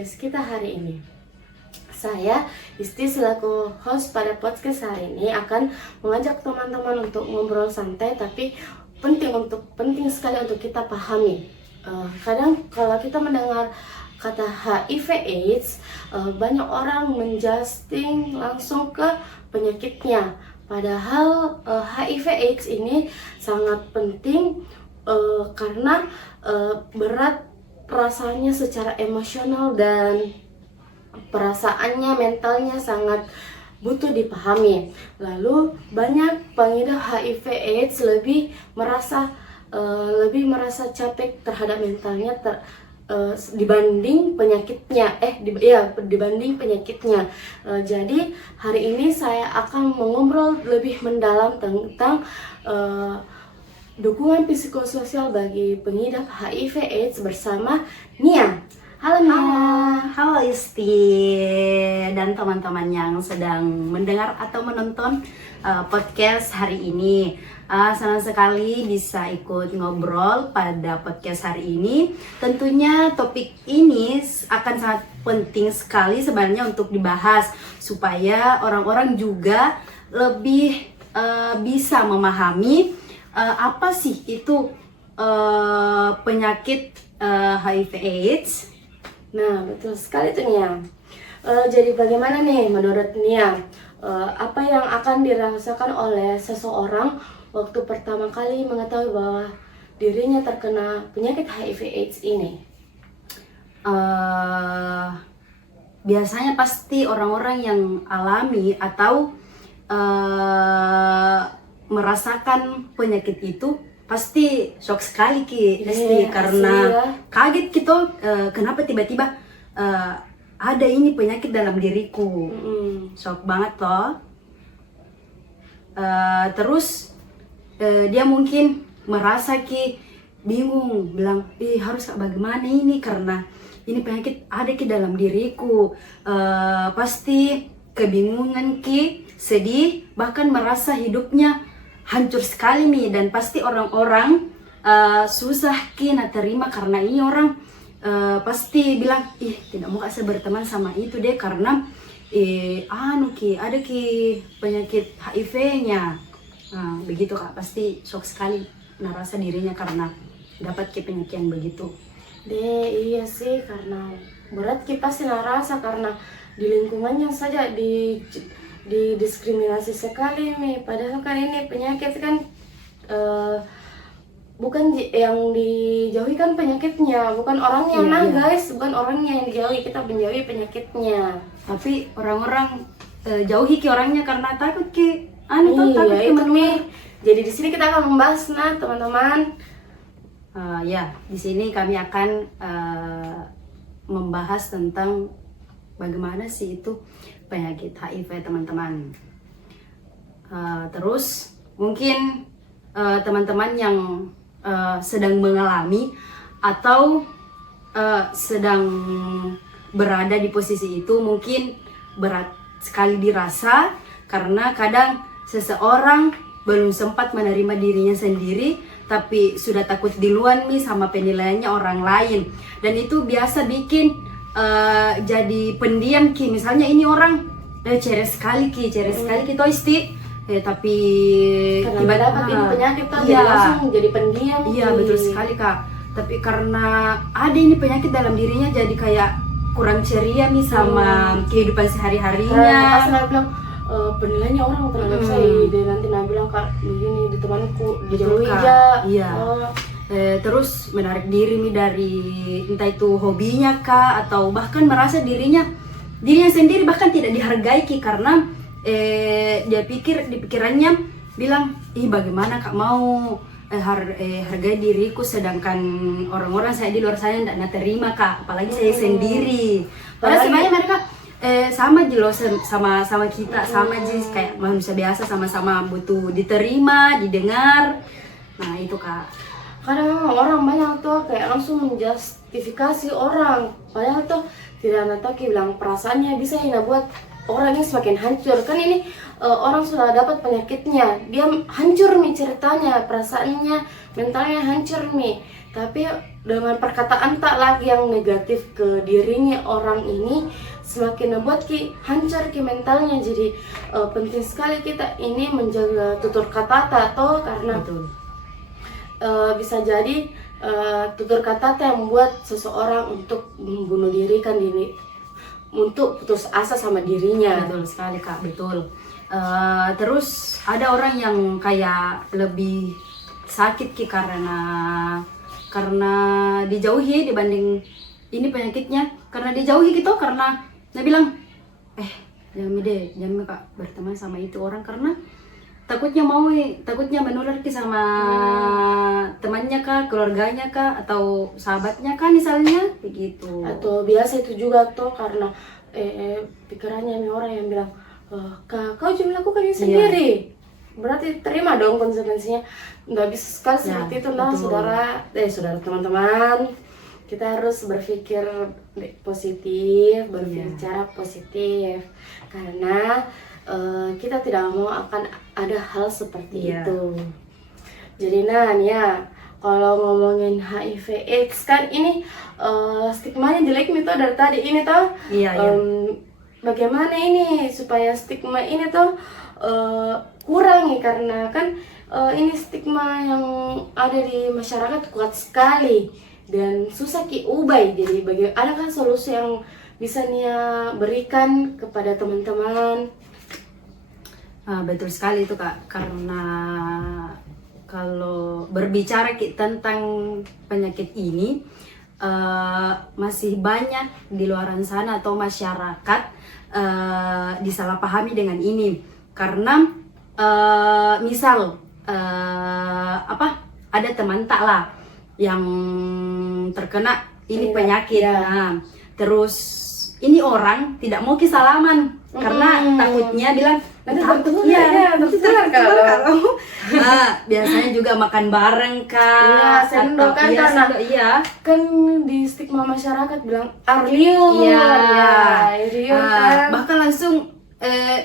podcast kita hari ini. Saya Isti selaku host pada podcast hari ini akan mengajak teman-teman untuk ngobrol santai tapi penting sekali untuk kita pahami. Kadang kalau kita mendengar kata HIV/AIDS, banyak orang menjusting langsung ke penyakitnya. Padahal HIV/AIDS ini sangat penting karena berat perasaannya secara emosional dan perasaannya, mentalnya sangat butuh dipahami. Lalu banyak pengidap HIV/AIDS lebih merasa capek terhadap mentalnya dibanding penyakitnya. Dibanding penyakitnya. Jadi hari ini saya akan mengobrol lebih mendalam tentang dukungan psikososial bagi pengidap HIV/AIDS bersama Nia. Halo Nia. Halo Isti dan teman-teman yang sedang mendengar atau menonton podcast hari ini. Senang sekali bisa ikut ngobrol pada podcast hari ini. Tentunya topik ini akan sangat penting sekali sebenarnya untuk dibahas supaya orang-orang juga lebih bisa memahami apa sih itu penyakit HIV/AIDS. Nah, betul sekali tuh Nia. Jadi bagaimana nih menurut Nia, apa yang akan dirasakan oleh seseorang waktu pertama kali mengetahui bahwa dirinya terkena penyakit HIV/AIDS ini? Biasanya pasti orang-orang yang alami atau merasakan penyakit itu pasti shock sekali karena kaget gitu, kenapa tiba-tiba ada ini penyakit dalam diriku. Shock banget toh. Terus dia mungkin merasa bingung, bilang harus bagaimana ini karena ini penyakit ada dalam diriku. Pasti kebingungan sedih, bahkan merasa hidupnya hancur sekali nih, dan pasti orang-orang susah terima karena ini orang pasti bilang tidak mau kasih berteman sama itu deh karena ada penyakit HIV-nya. Nah, begitu Kak, pasti shock sekali merasa dirinya karena dapat penyakit yang begitu. Iya sih, karena berat pasti ngerasa karena di lingkungannya saja didiskriminasi sekali nih. Padahal kan ini penyakit kan bukan yang dijauhi kan penyakitnya, bukan orangnya. Guys, bukan orangnya yang dijauhi, kita menjauhi penyakitnya. Tapi orang-orang jauhi orangnya karena takut takut itu nih. Jadi di sini kita akan membahas teman-teman. Di sini kami akan membahas tentang bagaimana sih itu penyakit HIV teman-teman. Terus mungkin teman-teman yang sedang mengalami atau sedang berada di posisi itu mungkin berat sekali dirasa karena kadang seseorang belum sempat menerima dirinya sendiri tapi sudah takut duluan sama penilaiannya orang lain, dan itu biasa bikin jadi pendiam misalnya ini orang ceres sekali toh Isti, tapi karena dapat ini penyakit jadi langsung jadi pendiam. Betul sekali Kak, tapi karena ada ini penyakit dalam dirinya jadi kayak kurang ceria sama kehidupan sehari-harinya. Saya bilang penilaiannya orang terhadap saya, dia nanti bilang Kak begini di temanku dijauhi aja. Terus menarik diri dari entah itu hobinya Kak, atau bahkan merasa dirinya sendiri bahkan tidak dihargai karena dia pikir di pikirannya bilang bagaimana Kak mau hargai diriku sedangkan orang-orang saya di luar sana tidak terima Kak, apalagi saya sendiri. Padahal sebenarnya mereka sama sama kita, sama kayak manusia biasa, sama-sama butuh diterima, didengar. Nah itu Kak. Kadang orang banyak tuh kayak langsung menjustifikasi orang, padahal tuh tidak tahu bilang perasaannya bisa buat orangnya semakin hancur. Kan ini orang sudah dapat penyakitnya, dia hancur ceritanya, perasaannya, mentalnya hancur tapi dengan perkataan tak lagi yang negatif ke dirinya orang ini, semakin membuat ki hancur ki mentalnya. Jadi penting sekali kita ini menjaga tutur kata atau karena Betul. bisa jadi tutur kata yang membuat seseorang untuk membunuh diri kan diri, untuk putus asa sama dirinya. Betul sekali Kak, betul. Terus ada orang yang kayak lebih sakit ki karena dijauhi dibanding ini penyakitnya, karena dijauhi gitu, karena dia bilang jangan Kak berteman sama itu orang karena takutnya menular ki sama temannya kah, keluarganya kah, atau sahabatnya kah misalnya begitu. Atau biasa itu juga tuh karena pikirannya nih orang yang bilang kau cuma lakukan ini sendiri, berarti terima dong konsekuensinya. Nggak bisa sekali seperti itu lah saudara teman-teman. Kita harus berpikir positif, berbicara positif, karena kita tidak mau akan ada hal seperti itu. Jadi kalau ngomongin HIV/AIDS kan ini stigmanya jelek nih tuh dari tadi ini tuh. Bagaimana ini supaya stigma ini tuh kurangi, karena kan ini stigma yang ada di masyarakat kuat sekali dan susah ubah. Jadi adakah solusi yang bisa Nia berikan kepada teman-teman? Betul sekali itu Kak, karena kalau berbicara tentang penyakit ini masih banyak di luaran sana atau masyarakat disalahpahami dengan ini. Karena misal ada teman tak lah yang terkena ini penyakit. Terus ini orang tidak mau salaman karena takutnya bilang nanti kalau biasanya juga makan bareng Kak. Sendok kan, karena kan di stigma masyarakat bilang Arlium. Kan. Bahkan langsung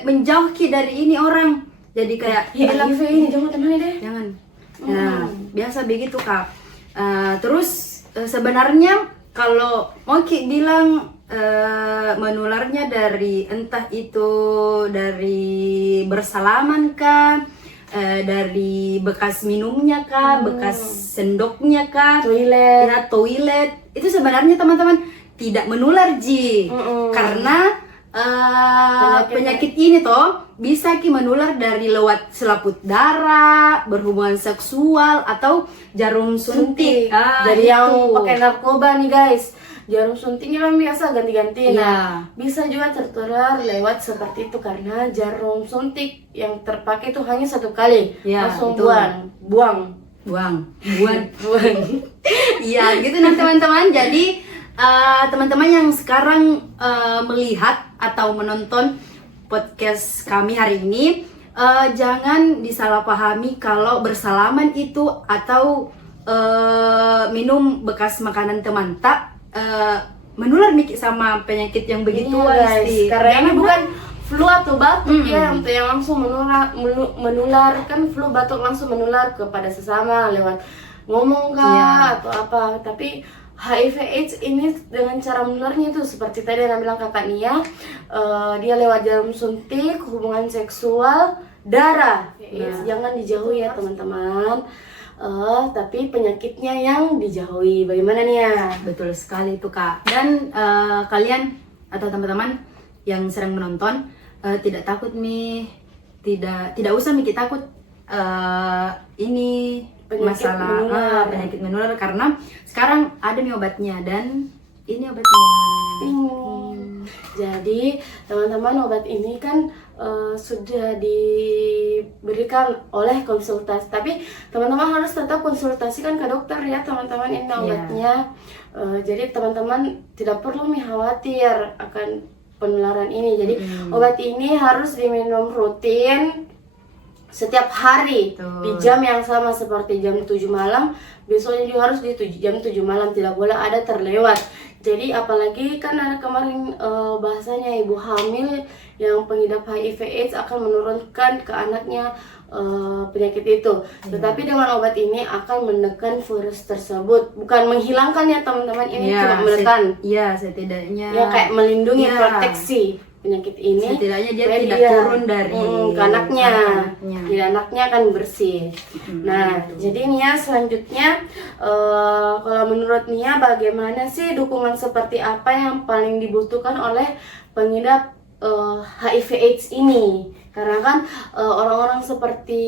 menjauh dari ini orang. Jadi kayak HIV ini jangan teman deh. Jangan. Biasa begitu Kak. Terus sebenarnya kalau mau bilang menularnya dari entah itu dari bersalaman kah, dari bekas minumnya kah, bekas sendoknya kah, toilet itu sebenarnya teman-teman tidak menular karena penyakit ini toh bisa menular dari lewat selaput darah, berhubungan seksual atau jarum suntik. Jadi yang pakai narkoba nih guys, jarum suntiknya kan biasa ganti-ganti. Bisa juga tertular lewat seperti itu karena jarum suntik yang terpakai itu hanya satu kali, langsung buang. Iya gitu nah teman-teman. Jadi teman-teman yang sekarang melihat atau menonton podcast kami hari ini, jangan disalahpahami kalau bersalaman itu atau minum bekas makanan teman tak menular sama penyakit yang begitu guys. Karena ini bukan flu atau batuk yang langsung menular kan. Flu batuk langsung menular kepada sesama lewat ngomong atau apa, tapi HIV/AIDS ini dengan cara menularnya itu seperti tadi yang bilang kakak Nia, dia lewat jarum suntik, hubungan seksual, darah. Jangan dijauhi ya teman-teman. Tapi penyakitnya yang dijauhi. Bagaimana nih ya? Betul sekali itu Kak. Dan kalian atau teman-teman yang sedang menonton tidak takut tidak usah takut ini penyakit menular karena sekarang ada obatnya dan ini obatnya. Jadi teman-teman, obat ini kan sudah diberikan oleh konsultasi, tapi teman-teman harus tetap konsultasikan ke dokter ya teman-teman, ini obatnya. Jadi teman-teman tidak perlu khawatir akan penularan ini. Jadi obat ini harus diminum rutin setiap hari di jam yang sama, seperti jam 7 malam. Besoknya juga harus di jam 7 malam, tidak boleh ada terlewat. Jadi apalagi kan ada kemarin bahasanya ibu hamil yang pengidap HIV/AIDS akan menurunkan ke anaknya penyakit itu. Tetapi dengan obat ini akan menekan virus tersebut, bukan menghilangkan ya teman-teman, ini cuma menekan. Setidaknya Ya kayak melindungi, proteksi penyakit ini. Setidaknya dia supaya tidak turun dari ke anaknya. anaknya. Jadi anaknya akan bersih. Nah, jadi Nia selanjutnya kalau menurut Nia bagaimana sih dukungan seperti apa yang paling dibutuhkan oleh pengidap HIV/AIDS ini? Karena kan orang-orang seperti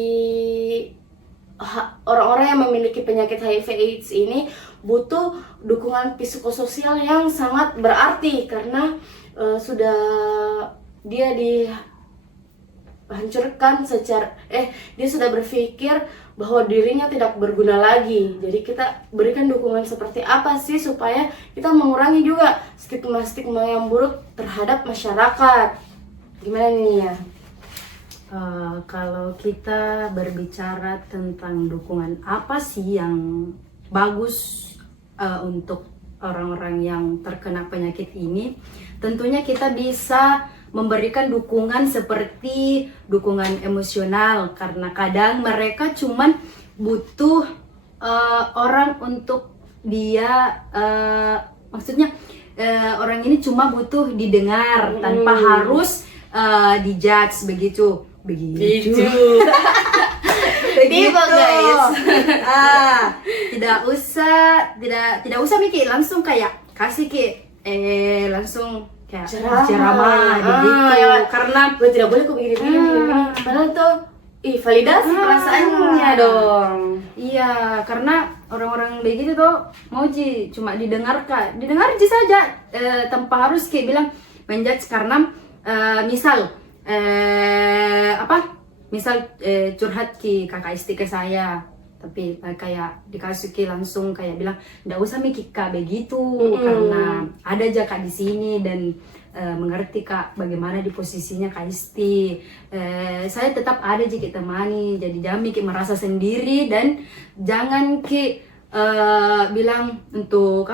orang-orang yang memiliki penyakit HIV/AIDS ini butuh dukungan psikososial yang sangat berarti karena sudah dia dihancurkan secara dia sudah berpikir bahwa dirinya tidak berguna lagi. Jadi kita berikan dukungan seperti apa sih supaya kita mengurangi juga stigma-stigma yang buruk terhadap masyarakat. Gimana nih ya? Kalau kita berbicara tentang dukungan apa sih yang bagus untuk orang-orang yang terkena penyakit ini, tentunya kita bisa memberikan dukungan seperti dukungan emosional, karena kadang mereka cuman butuh orang untuk dia maksudnya orang ini cuma butuh didengar tanpa harus dijudge begitu. Begitu guys. Tidak usah mikir, langsung kayak kasih langsung kayak ceramah begitu. Karena gue tidak boleh kok begini. Padahal tuh validasi perasaannya dong. Iya, karena orang-orang begitu tuh mau cuma didengar saja tanpa harus kayak bilang menjudge. Karena misal curhat ke kakak istri ke saya, tapi kayak dikasih langsung kayak bilang nggak usah mikir kak begitu, karena ada aja kak di sini dan mengerti kak bagaimana di posisinya kak istri. Saya tetap ada jika temani, jadi jangan mikir merasa sendiri dan jangan bilang untuk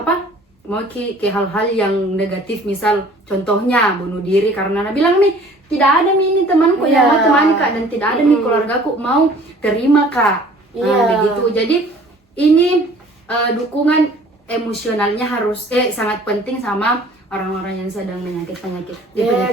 mau ke hal-hal yang negatif, misal contohnya bunuh diri karena bilang nih tidak ada ini temanku yang mau temani kak, dan tidak ada nih keluargaku mau terima kak. Begitu. Jadi ini dukungan emosionalnya harus sangat penting sama orang-orang yang sedang penyakit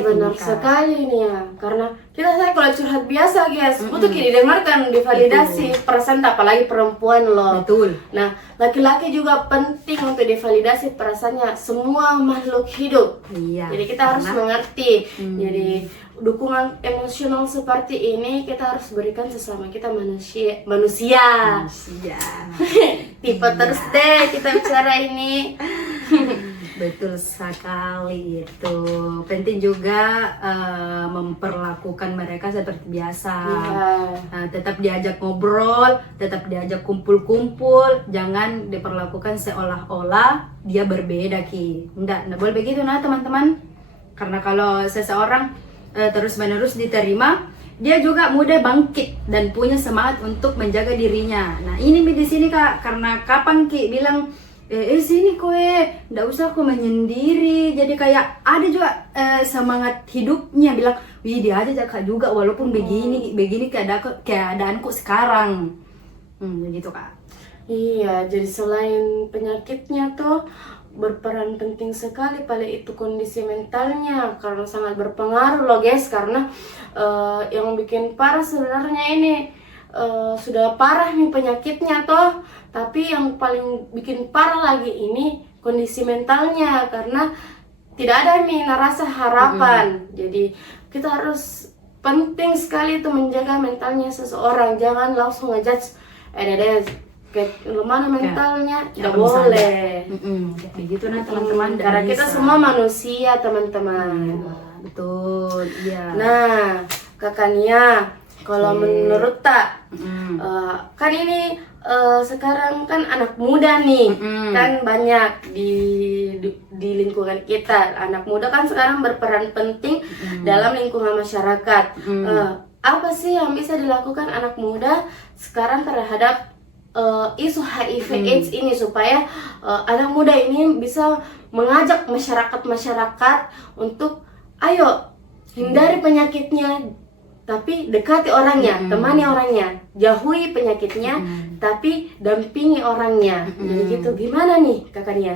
benar sekali nih ya, karena saya kalau curhat biasa guys, butuh didengarkan, divalidasi perasaan, apalagi perempuan loh. Betul. Nah, laki-laki juga penting untuk divalidasi perasaannya, semua makhluk hidup. Jadi kita harus mengerti. Jadi dukungan emosional seperti ini kita harus berikan sesama kita manusia. Tipe terus deh kita bicara ini. Betul sekali itu. Penting juga memperlakukan mereka seperti biasa. Tetap diajak ngobrol, tetap diajak kumpul-kumpul. Jangan diperlakukan seolah-olah dia berbeda Nggak boleh begitu teman-teman. Karena kalau seseorang terus-menerus diterima, dia juga mudah bangkit dan punya semangat untuk menjaga dirinya. Nah ini di sini kak, karena kapan bilang sini nggak usah menyendiri, jadi kayak ada juga semangat hidupnya, bilang wih dia aja kak juga walaupun begini keadaanku sekarang. Begitu kak. Iya, jadi selain penyakitnya tuh berperan penting sekali pada itu kondisi mentalnya, karena sangat berpengaruh loh guys. Karena yang bikin parah sebenarnya ini sudah parah nih penyakitnya toh, tapi yang paling bikin parah lagi ini kondisi mentalnya, karena tidak ada rasa harapan. Jadi kita harus penting sekali itu menjaga mentalnya seseorang, jangan langsung ngejudge mana mentalnya, tidak boleh. Begitu teman-teman. Karena kita semua manusia teman-teman. Betul, iya. Nah kakak Nia, kalau menurut kan ini sekarang kan anak muda nih, kan banyak di lingkungan kita. Anak muda kan sekarang berperan penting dalam lingkungan masyarakat. Apa sih yang bisa dilakukan anak muda sekarang terhadap isu HIV/AIDS ini, supaya anak muda ini bisa mengajak masyarakat untuk ayo hindari penyakitnya, tapi dekati orangnya, temani orangnya, jauhi penyakitnya, tapi dampingi orangnya. Jadi gitu. Gimana nih kakaknya?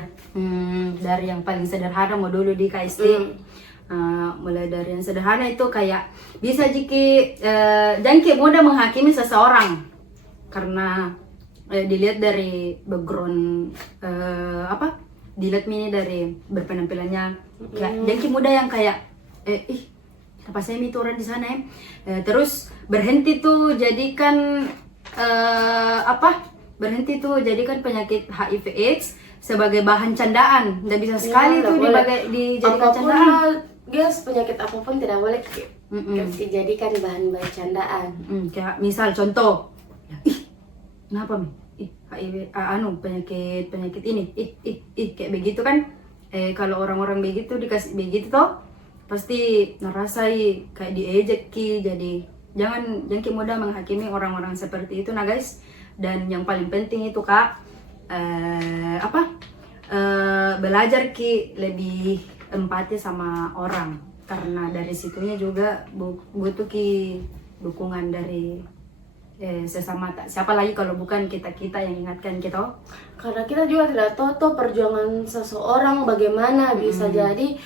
Dari yang paling sederhana mau dulu di KST. Mulai dari yang sederhana itu kayak bisa jangan mudah menghakimi seseorang karena dilihat dari background dilihat ini dari berpenampilannya, jangan mudah yang kayak apa saya itu orang di sana terus berhenti tuh jadikan jadikan penyakit HIV/AIDS sebagai bahan candaan. Nggak bisa sekali tuh dijadikan candaan. Guys, penyakit apapun tidak boleh dijadikan bahan candaan. Kayak misal contoh, kenapa HIV penyakit ini kayak begitu kan? Kalau orang-orang begitu dikasih begitu toh pasti ngerasai kayak diejek jadi jangan mudah menghakimi orang-orang seperti itu nah guys. Dan yang paling penting itu kak belajar lebih empati sama orang karena dari situnya juga butuh dukungan dari sesama siapa lagi kalau bukan kita yang ingatkan kita. Karena kita juga tidak tahu perjuangan seseorang bagaimana. Bisa jadi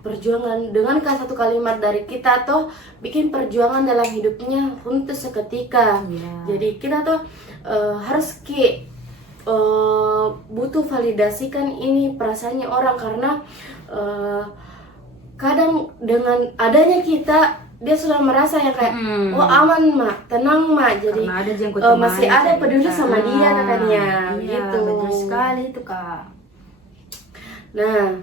perjuangan dengan satu kalimat dari kita tuh bikin perjuangan dalam hidupnya runtuh seketika. Jadi kita tuh harus butuh validasikan ini perasaannya orang karena kadang dengan adanya kita dia sudah merasa yang kayak oh aman mak, tenang mak, jadi masih ada peduli sama dia katanya. Gitu. Betul sekali itu kak. Nah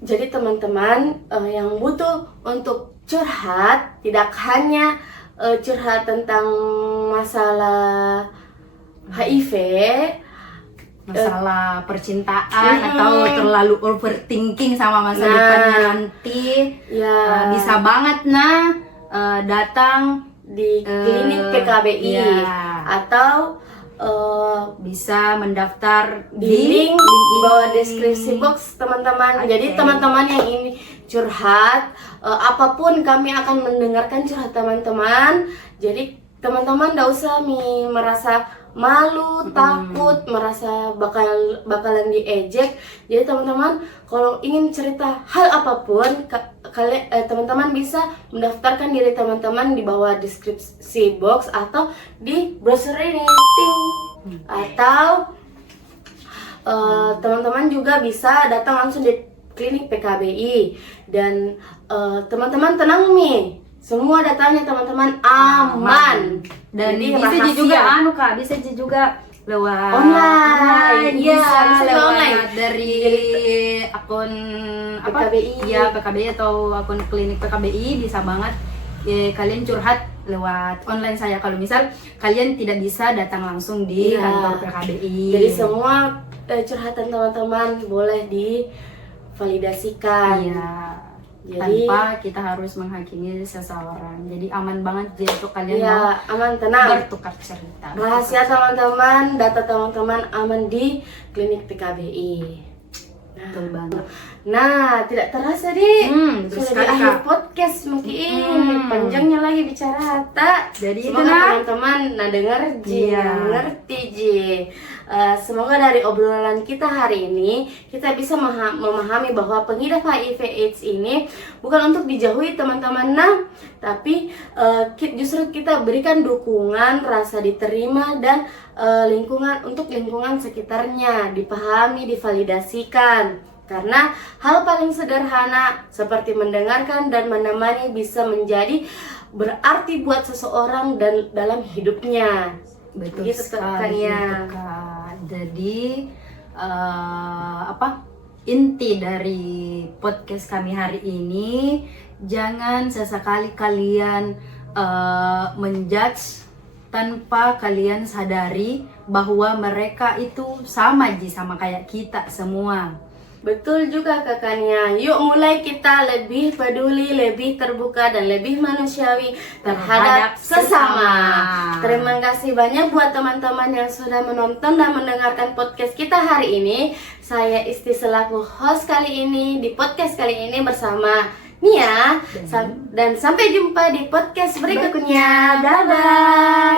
jadi teman-teman yang butuh untuk curhat tidak hanya curhat tentang masalah HIV, masalah percintaan atau terlalu overthinking sama masa depannya nanti bisa banget datang di klinik PKBI atau bisa mendaftar di link di bawah deskripsi box teman-teman. Jadi teman-teman yang ini curhat apapun kami akan mendengarkan curhat teman-teman. Jadi teman-teman tidak usah merasa malu, takut, merasa bakalan diejek. Jadi teman-teman kalau ingin cerita hal apapun teman-teman bisa mendaftarkan diri teman-teman di bawah deskripsi box atau di browser ini atau teman-teman juga bisa datang langsung di klinik PKBI. Dan teman-teman tenang semua datanya teman-teman aman. Dan jadi bisa juga kak, bisa juga lewat online. Bisa lewat online dari akun PKBI. PKBI atau akun klinik PKBI bisa banget kalian curhat lewat online saya kalau misal kalian tidak bisa datang langsung di kantor PKBI. Jadi semua curhatan teman-teman boleh divalidasikan. Jadi, tanpa kita harus menghakimi seseorang. Jadi aman banget untuk kalian aman, tenang, bertukar cerita. Rahasia teman-teman, data teman-teman aman di klinik PKBI. Betul banget. Nah, tidak terasa sudah di akhir podcast mungkin panjangnya lagi bicara Jadi semoga teman-teman dengar ngerti semoga dari obrolan kita hari ini kita bisa memahami bahwa pengidap HIV/AIDS ini bukan untuk dijauhi teman-teman tapi justru kita berikan dukungan, rasa diterima dan lingkungan sekitarnya dipahami, divalidasikan. Karena hal paling sederhana seperti mendengarkan dan menemani bisa menjadi berarti buat seseorang dan dalam hidupnya. Betul sekali Kak. Jadi inti dari podcast kami hari ini, jangan sesekali kalian menjudge tanpa kalian sadari bahwa mereka itu sama kayak kita semua. Betul juga kakaknya. Yuk mulai kita lebih peduli, lebih terbuka dan lebih manusiawi terhadap sesama. Terima kasih banyak buat teman-teman yang sudah menonton dan mendengarkan podcast kita hari ini. Saya Isti selaku host kali ini di podcast kali ini bersama Nia. Dan sampai jumpa di podcast berikutnya. Dadah.